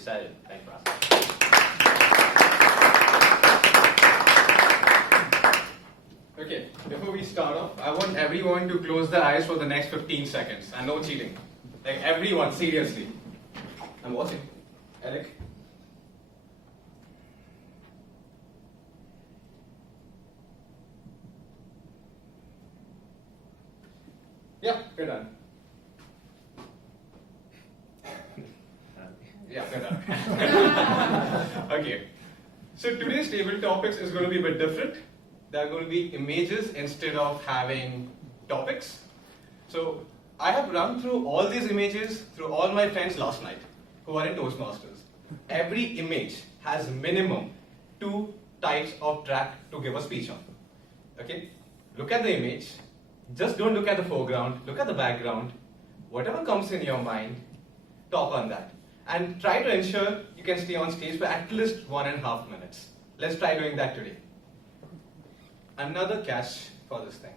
excited. Thanks, Ross. Okay, before we start off, I want everyone to close their eyes for the next 15 seconds and no cheating. Like everyone, seriously. I'm watching. Eric? Yeah, we're done. Yeah, we're done. Okay. So today's table topics is going to be a bit different. There are going to be images instead of having topics. So I have run through all these images through all my friends last night who are in Toastmasters. Every image has minimum 2 types of track to give a speech on. Okay? Look at the image. Just don't look at the foreground. Look at the background. Whatever comes in your mind, talk on that. And try to ensure you can stay on stage for at least 1.5 minutes. Let's try doing that today. Another catch for this thing.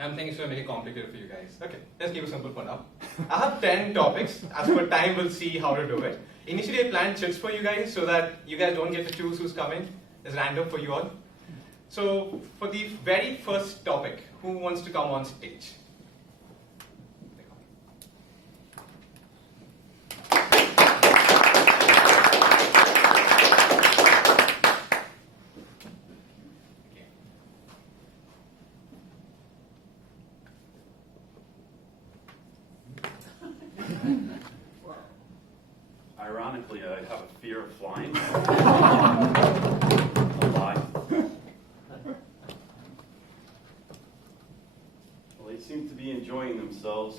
I'm thinking it's going to make it complicated for you guys. Okay, let's keep it simple for now. I have 10 topics. As per time, we'll see how to do it. Initially, I planned chits for you guys so that you guys don't get to choose who's coming. It's random for you all. So, for the very first topic, who wants to come on stage? Ironically, I have a fear of flying. A lie. Well, they seem to be enjoying themselves.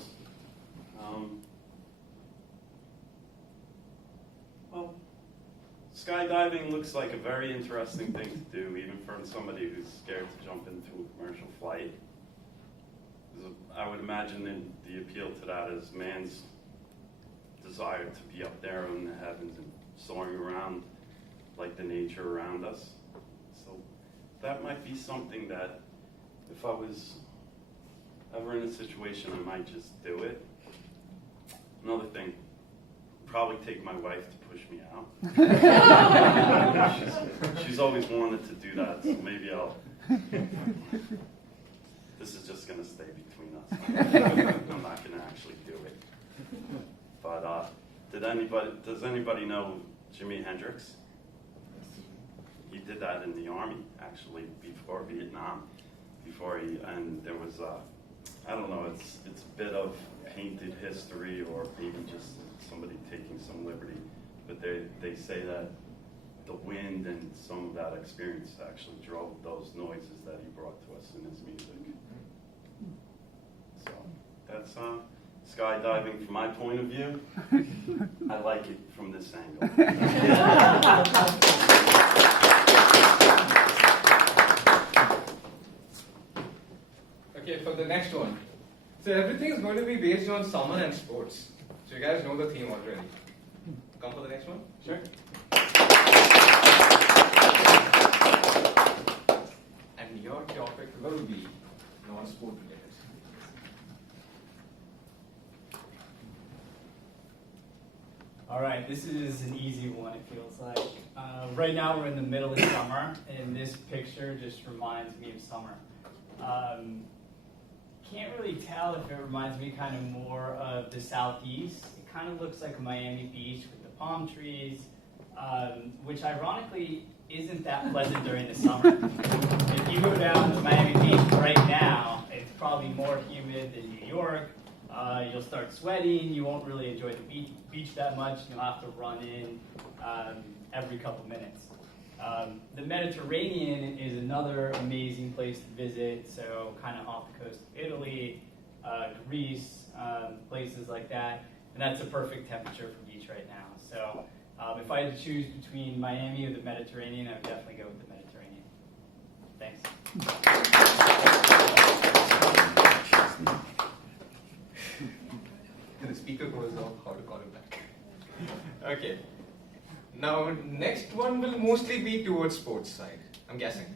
Well, skydiving looks like a very interesting thing to do, even for somebody who's scared to jump into a commercial flight. I would imagine the appeal to that is man's desire to be up there in the heavens and soaring around like the nature around us. So that might be something that if I was ever in a situation, I might just do it. Another thing, probably take my wife to push me out. she's always wanted to do that, so maybe this is just going to stay between us. I'm not going to actually do it. But does anybody know Jimi Hendrix? He did that in the army, actually, before Vietnam. And there was, I don't know, it's a bit of painted history or maybe just somebody taking some liberty. But they say that the wind and some of that experience actually drove those noises that he brought to us in his music. So that's skydiving from my point of view. I like it from this angle. Okay, for the next one. So everything is going to be based on summer and sports. So you guys know the theme already. Come for the next one? Sure. And your topic will be non-sport related. All right, this is an easy one, it feels like. Right now we're in the middle of summer, and this picture just reminds me of summer. Can't really tell if it reminds me kind of more of the southeast. It kind of looks like Miami Beach with the palm trees, which ironically isn't that pleasant during the summer. If you go down to Miami Beach right now, it's probably more humid than New York. You'll start sweating, you won't really enjoy the beach that much, you'll have to run in every couple minutes. The Mediterranean is another amazing place to visit, so kind of off the coast of Italy, Greece, places like that, and that's a perfect temperature for beach right now. So if I had to choose between Miami or the Mediterranean, I would definitely go with the Mediterranean. Thanks. The speaker goes off, how to call it back. Okay. Now, next one will mostly be towards sports side, I'm guessing.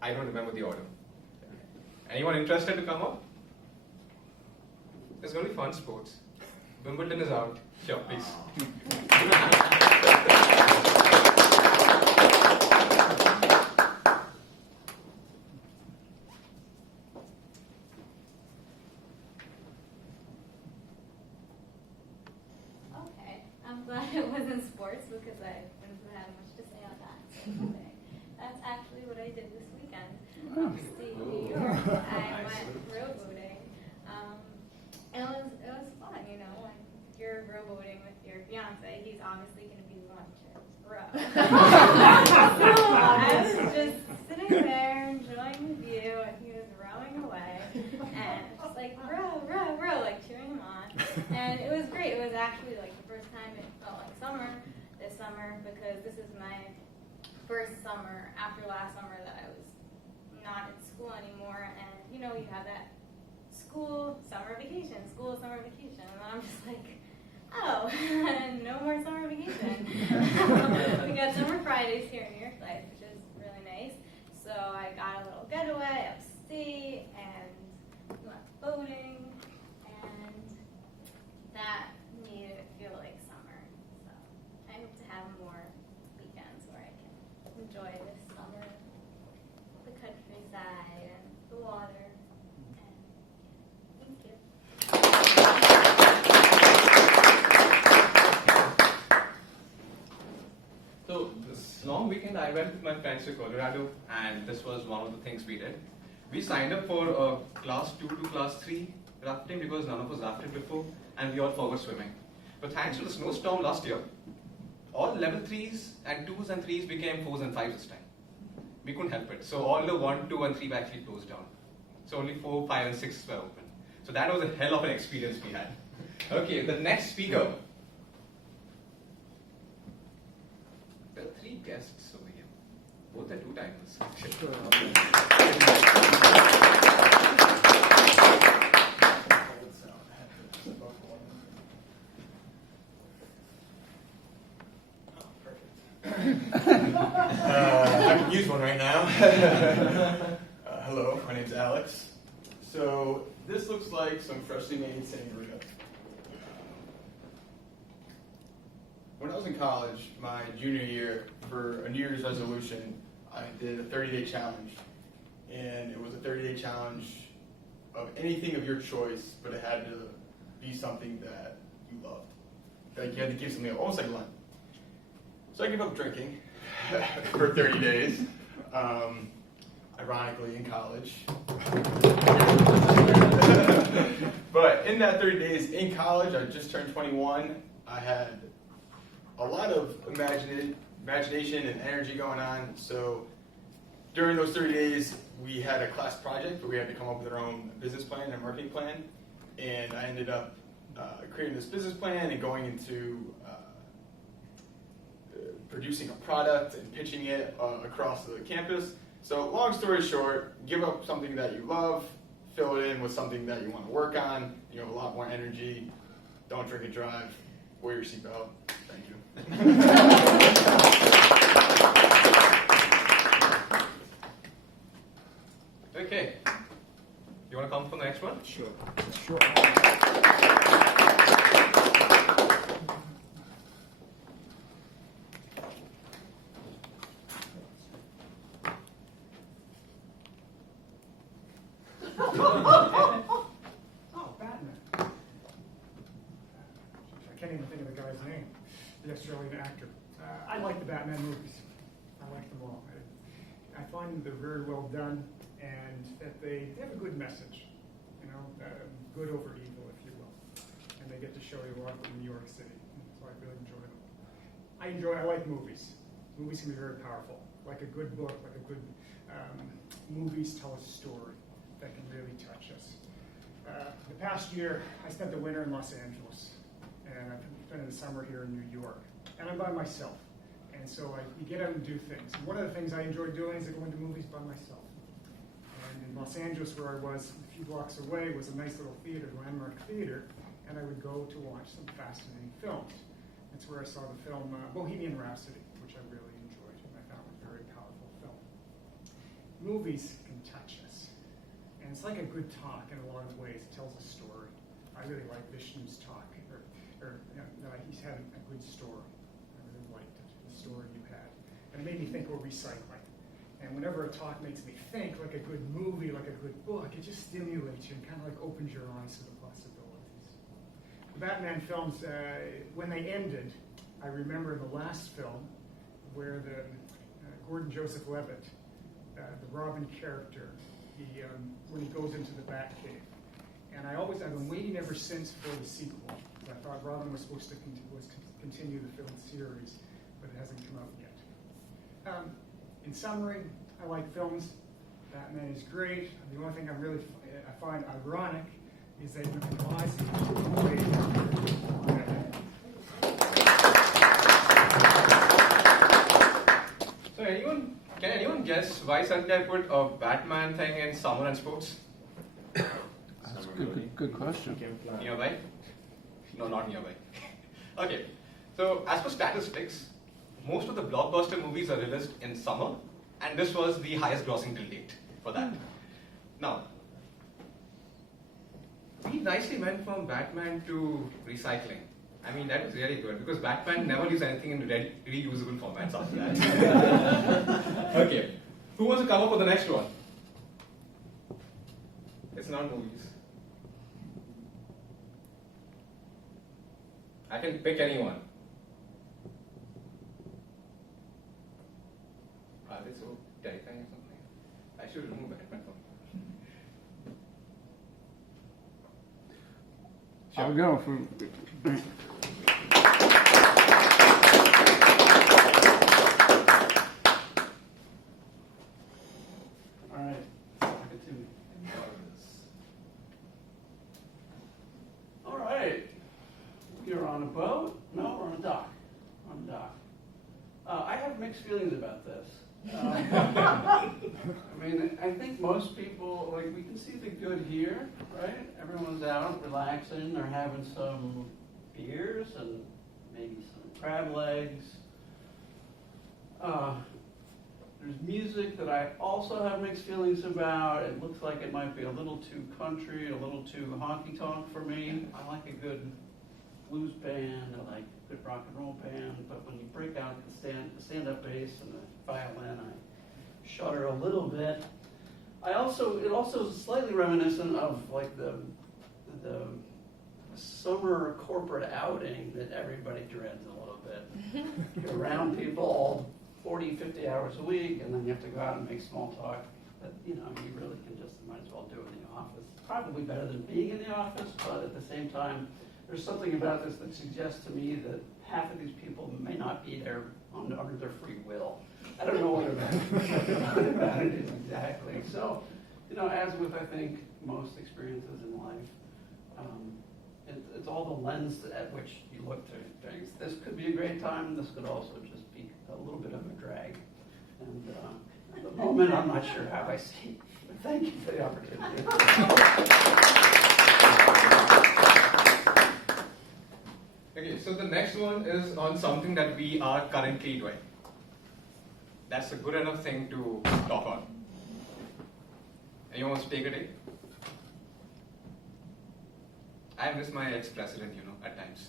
I don't remember the order. Anyone interested to come up? It's going to be fun sports. Wimbledon is out. Sure, please. glad it wasn't sports because I wouldn't have had much to say on that sort of thing. That's actually what I did this weekend. Upstate New York. I went rowboating. And it was fun, you know. Like if you're rowboating with your fiance, he's obviously going to be the one to row. So I was just sitting there enjoying the view, and he was rowing away, and just like row, row, row, like cheering him on. And it was great. It was actually like the first time it felt like summer this summer, because this is my first summer after last summer that I was not in school anymore. And you know, you have that school, summer vacation, school, summer vacation. And I'm just like, oh, no more summer vacation. We got summer Fridays here in New York Life, which is really nice. So I got a little getaway upstate and went boating, and that made it feel like summer. So I hope to have more weekends where I can enjoy this summer, the countryside and the water. Thank you. So this long weekend I went with my friends to Colorado, and this was one of the things we did. We signed up for class 2 to class 3 rafting because none of us rafted before, and we all forgot swimming. But thanks to the snowstorm last year, all level 3s and 2s and 3s became 4s and 5s this time. We couldn't help it. So all the 1, 2 and 3 were actually closed down. So only 4, 5 and 6 were open. So that was a hell of an experience we had. Okay, the next speaker. There are 3 guests over here. Both are 2-timers. I can use one right now. Hello, my name's Alex. So this looks like some freshly made sangria. When I was in college, my junior year, for a New Year's resolution, I did a 30-day challenge. And it was a 30-day challenge of anything of your choice, but it had to be something that you loved. Like you had to give something up, almost like Lent. So I gave up drinking for 30 days, ironically in college. But in that 30 days in college, I just turned 21. I had a lot of imagination and energy going on. So during those 30 days, we had a class project where we had to come up with our own business plan and marketing plan. And I ended up creating this business plan and going into producing a product and pitching it across the campus. So long story short, give up something that you love, fill it in with something that you want to work on. You have a lot more energy. Don't drink and drive. Wear your seatbelt. Thank you. Okay. You want to come for the next one? Sure. Oh, Batman. I can't even think of the guy's name, the Australian actor. I like the Batman movies. I like them all. I find they're very well done, and that they have a good message, you know, good over evil, if you will. And they get to show you a lot of New York City, so I really enjoy them. I like movies. Movies can be very powerful. Like a good book, like a good movies tell a story that can really touch us. The past year, I spent the winter in Los Angeles, and I've spent the summer here in New York, and I'm by myself. And so you get out and do things. And one of the things I enjoy doing is going to movies by myself. And in Los Angeles, where I was a few blocks away, was a nice little theater, Landmark Theater, and I would go to watch some fascinating films. That's where I saw the film Bohemian Rhapsody, which I really enjoyed, and I found it a very powerful film. Movies can touch us. And it's like a good talk in a lot of ways. It tells a story. I really like Vishnu's talk, he's had a good story. I really liked it, the story you had. And it made me think we're recycling. And whenever a talk makes me think, like a good movie, like a good book, it just stimulates you and kind of like opens your eyes to the possibilities. The Batman films, when they ended, I remember in the last film where the Gordon Joseph Levitt, the Robin character, when he goes into the Batcave. And I've been waiting ever since for the sequel. I thought Robin was supposed to continue the film series, but it hasn't come out yet. In summary, I like films. Batman is great. The only thing I find ironic is that you can Ozzy. So can anyone guess why suddenly I put a Batman thing in summer and sports? That's a good question. Nearby? No, not nearby. Okay, so as per statistics, most of the blockbuster movies are released in summer, and this was the highest grossing till date for that. Now, we nicely went from Batman to recycling. I mean, that was really good because Batman never leaves anything in reusable formats after that. Okay, who wants to come up with the next one? It's not movies. I can pick anyone. Are they so terrifying or something? I should remove Batman from I'll go for. All right, good to me. All right, you're on a boat? No, we're on a dock. On a dock. I have mixed feelings about this. I mean, I think most people, like, we can see the good here, right? Everyone's out relaxing, they're having some beers and maybe some crab legs. There's music that I also have mixed feelings about. It looks like it might be a little too country, a little too honky-tonk for me. I like a good blues band, I like a good rock and roll band, but when you break out the stand-up bass and the violin, I shudder a little bit. It also is slightly reminiscent of like the summer corporate outing that everybody dreads a little bit. You're around people all 40, 50 hours a week, and then you have to go out and make small talk that, you really can just might as well do in the office. Probably better than being in the office, but at the same time, there's something about this that suggests to me that half of these people may not be there under their free will. I don't know what about it is exactly. So, as with, I think, most experiences in life, it's all the lens at which you look through things. This could be a great time. This could also just be a little bit of a drag. And at the moment, I'm not sure how I see it. But thank you for the opportunity. Okay, so the next one is on something that we are currently doing. That's a good enough thing to talk on. Anyone wants to take a take? I miss my ex-president, at times.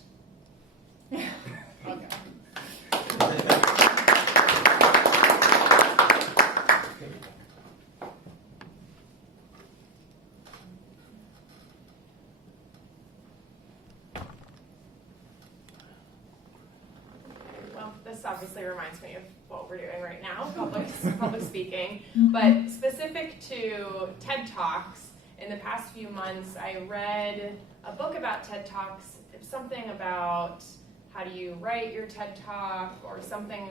Well, this obviously reminds me of what we're doing right now, public speaking. But specific to TED Talks, in the past few months, I read a book about TED Talks, something about how do you write your TED Talk or something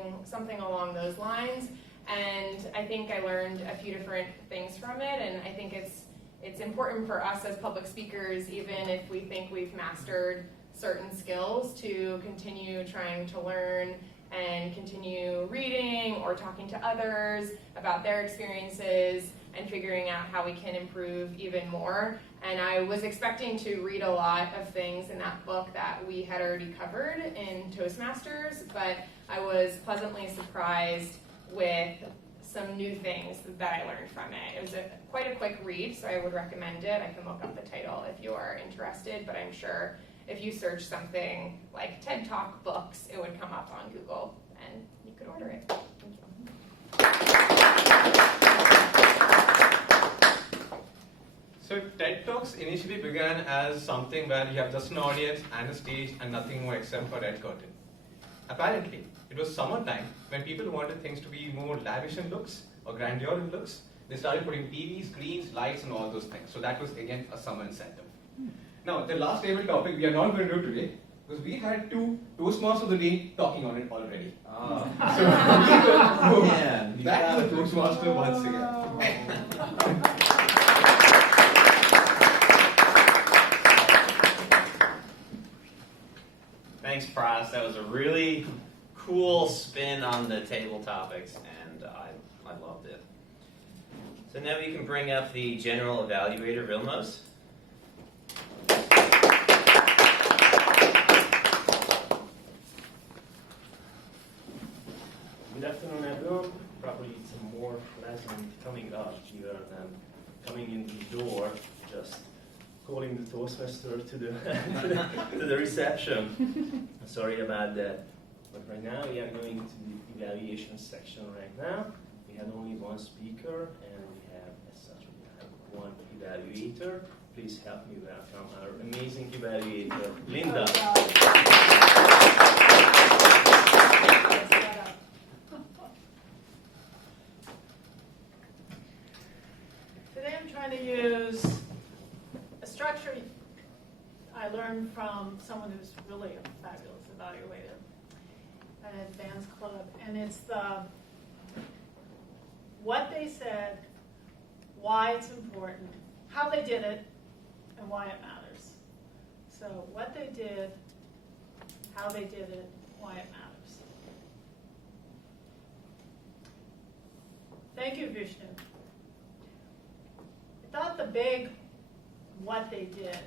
along those lines. And I think I learned a few different things from it, and I think it's important for us as public speakers, even if we think we've mastered certain skills, to continue trying to learn and continue reading or talking to others about their experiences and figuring out how we can improve even more. And I was expecting to read a lot of things in that book that we had already covered in Toastmasters, but I was pleasantly surprised with some new things that I learned from it. It was quite a quick read, so I would recommend it. I can look up the title if you are interested, but I'm sure if you search something like TED Talk books, it would come up on Google, and you could order it. Thank you. So TED Talks initially began as something where you have just an audience and a stage and nothing more except for red curtain. apparently, it was summertime when people wanted things to be more lavish in looks or grandeur in looks. They started putting TVs, screens, lights, and all those things. So that was, again, a summer incentive. Now, the last table topic we are not going to do today, because we had 2 Toastmasters of the day talking on it already. So we will move back to the Toastmaster once again. Thanks, Pras. That was a really cool spin on the table topics, and I loved it. So now we can bring up the general evaluator, Vilmos. Good afternoon, everyone. Probably it's more pleasant coming up here than coming in the door, just calling the Toastmaster to the to the reception. Sorry about that. But right now we are going to the evaluation section right now. We had only one speaker and we have, as such, we have one evaluator. Please help me welcome our amazing evaluator, Linda. Today I'm trying to use a structure I learned from someone who's really a fabulous evaluator at an advanced club, and it's what they said, why it's important, how they did it, and why it matters. So what they did, how they did it, why it matters. Thank you, Vishnu. I thought the big what they did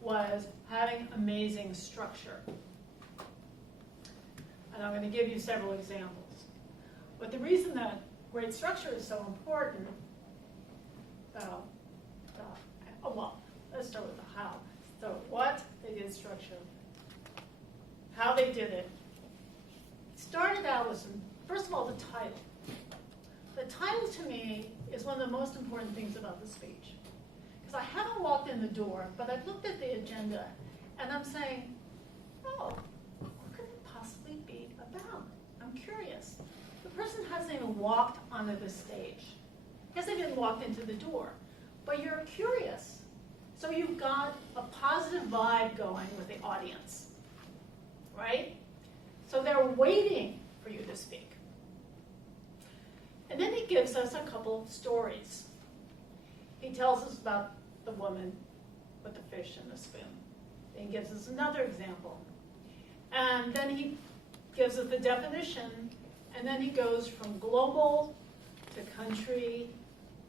was having amazing structure. And I'm going to give you several examples. But the reason that great structure is so important, well, let's start with the how. So what they did structure, how they did it. It started out with first of all, the title. The title to me is one of the most important things about the speech. Because I haven't walked in the door, but I've looked at the agenda, and I'm saying, oh, what could it possibly be about? I'm curious. The person hasn't even walked onto the stage. Hasn't even walked into the door. But you're curious. So you've got a positive vibe going with the audience, right? So they're waiting for you to speak. And then he gives us a couple of stories. He tells us about the woman with the fish and the spoon. Then he gives us another example. And then he gives us the definition, and then he goes from global to country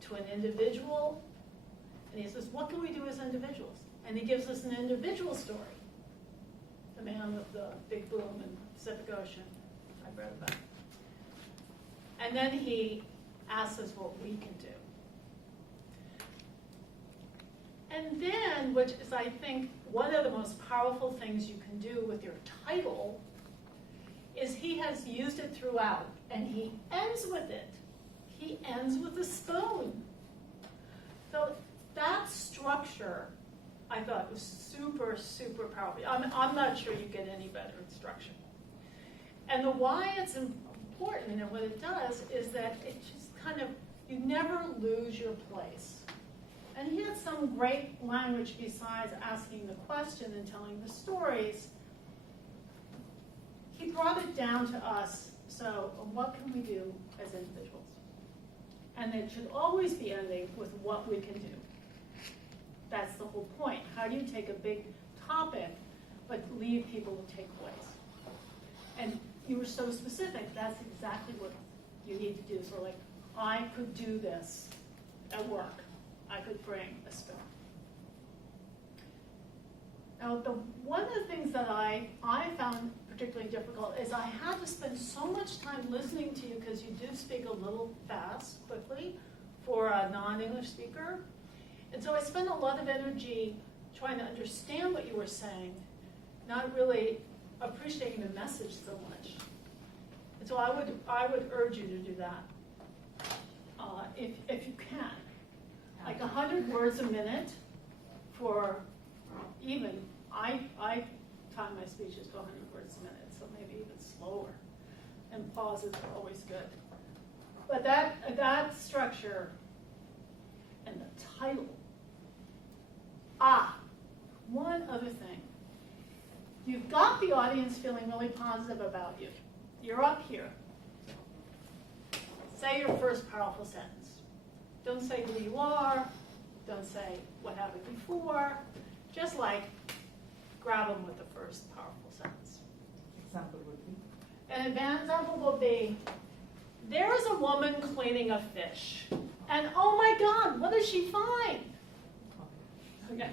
to an individual. And he says, what can we do as individuals? And he gives us an individual story. The man with the big boom in the Pacific Ocean. I read about it. And then he asks us what we can do. And then, which is, I think, one of the most powerful things you can do with your title, is he has used it throughout, and he ends with it. He ends with a spoon. So that structure, I thought, was super, super powerful. I'm not sure you get any better in structure. And the why it's important and what it does is that it just kind of, you never lose your place. And he had some great language besides asking the question and telling the stories. He brought it down to us. So what can we do as individuals? And it should always be ending with what we can do. That's the whole point. How do you take a big topic but leave people with takeaways? And you were so specific. That's exactly what you need to do. So like, I could do this at work. I could bring a spoon. Now, one of the things that I found particularly difficult is I had to spend so much time listening to you because you do speak a little fast, quickly, for a non-English speaker. And so I spent a lot of energy trying to understand what you were saying, not really appreciating the message so much. And so I would urge you to do that, if you can. Like 100 words a minute for even, I time my speeches to 100 words a minute, so maybe even slower. And pauses are always good. But that structure and the title. One other thing. You've got the audience feeling really positive about you. You're up here. Say your first powerful sentence. Don't say who you are. Don't say what happened before. Just like grab them with the first powerful sentence. Example would be? An example will be, there is a woman cleaning a fish. And oh my God, what does she find? Okay.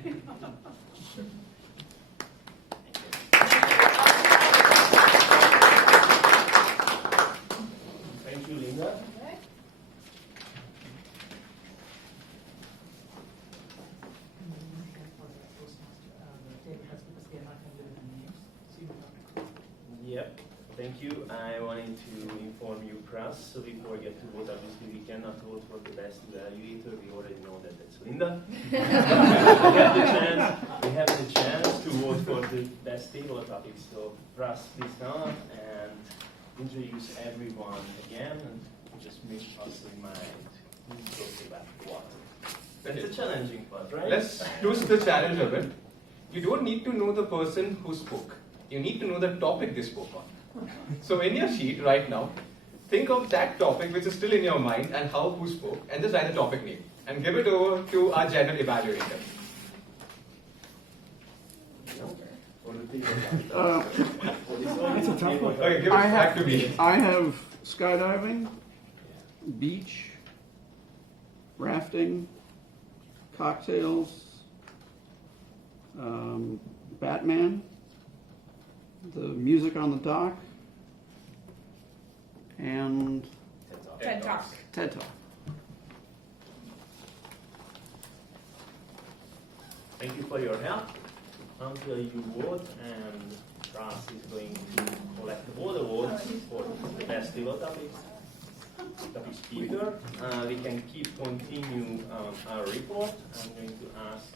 Thank you, Linda. Okay. Yep, thank you. I wanted to inform you, Pras, so before we get to vote, obviously we cannot vote for the best evaluator. We already know that that's Linda. we have the chance to vote for the best table topic. So, Pras, please come up and introduce everyone again and just make us remind who's talking about what. That's a challenging part, right? Let's twist the challenge a bit. You don't need to know the person who spoke. You need to know the topic they spoke on. So in your sheet right now, think of that topic which is still in your mind and who spoke, and just write the topic name and give it over to our general evaluator. It's a tough one. Okay, give it back to me. I have skydiving, beach, rafting, cocktails, Batman, the music on the dock, and TED Talk. TED Talk. Thank you for your help. Until you vote, and Pras is going to collect all the votes for the best table topic speaker. We can continue our report. I'm going to ask